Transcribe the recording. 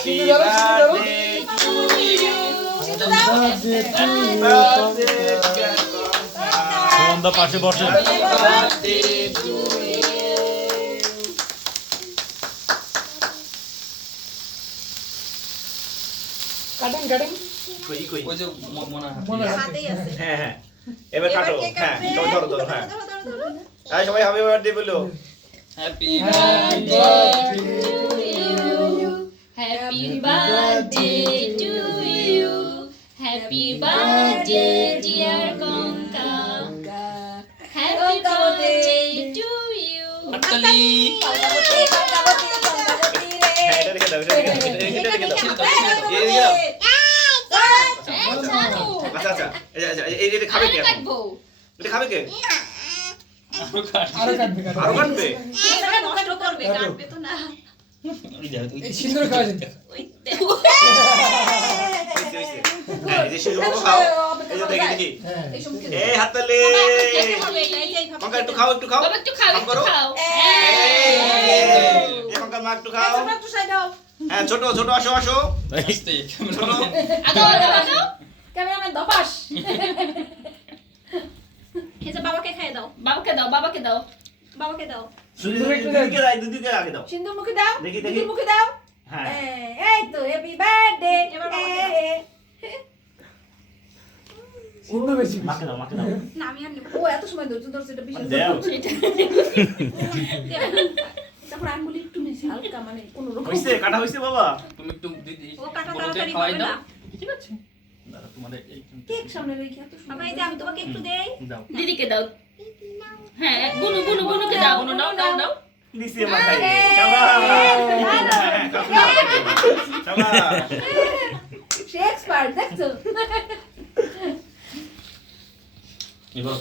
Happy birthday to you. সুমনদা পাশে বসে। Happy birthday to you. Cutting কই কই ওই যে মনে হয় হাতেই আছে হ্যাঁ হ্যাঁ এবার কাটো কেক হ্যাঁ কাটবে। সবাই ধরো ধরো হ্যাঁ ধরো। এই সবাই হ্যাপি বার্থডে বলো happy Happy birthday to you. Happy birthday, dear Konka. Happy birthday to you. হাততালি হ্যাঁ এটা রেখে দাও এটা রেখে দাও এটা রেখে দাও এই রেখে দাও আচ্ছা আচ্ছা এই এটা খাবে কে এখন? কাটবো। এটা খাবে কে আরো কাট আরো কাটবে আরো কাটবে নষ্ট করবে কাটবে তো না ওই যাও তুই এই সিন্দুর খাওয়া যেতে ওই দেখো হইছে, হইছে। হ্যাঁ এই যে শুরু খাও এই যে দেখি দেখি হ্যাঁ এই হাততালি খেতে হবে এই যে পঙ্কা একটু খাও একটু খাও বাবা একটু খাও, কাম একটু করো খাও। এই পঙ্কা মা একটু খাও একটু সাইড দাও হ্যাঁ ছোট ছোট আসো আসো আস্তে ছোট আদো আদো। ক্যামেরাম্যান দপাস এই যে বাবাকে খাইয়ে দাও বাবাকে দাও, বাবাকে দাও। বাবাকে দাও দুদিকে দাও দুদিকে আগে দাও সিন্ধুর মুখে দাও দেখি, দেখি। দিদির মুখে দাও হ্যাঁ এই তো হ্যাপি বার্থডে এবার সিন্দুর বেশি মাকে দাও না আমি আর নিব ও এত সময় ধরছো ধরছো এটা বিশেষ দাও তারপর আঙ্গুলি একটু নিচে হালকা মানে কোনো রকম হইছে কাটা হইছে বাবা তুমি একটু দিদি ও কাটা বড়দের তাড়াতাড়ি খাওয়াই হবে দাও না ঠিক আছে দাঁড়া তোমাদের এই কেক সামনে রেখে এত সময় বাবা এই যে আমি তোমাকে একটু দেই দাও দিদিকে দাও। হ্যাঁ, বুনু বুনু বুনুকে দাও। বুনু নাও নাও নাও। দিছে মাথায় শাবাশ সে এক্সপার্ট দেখছো এবার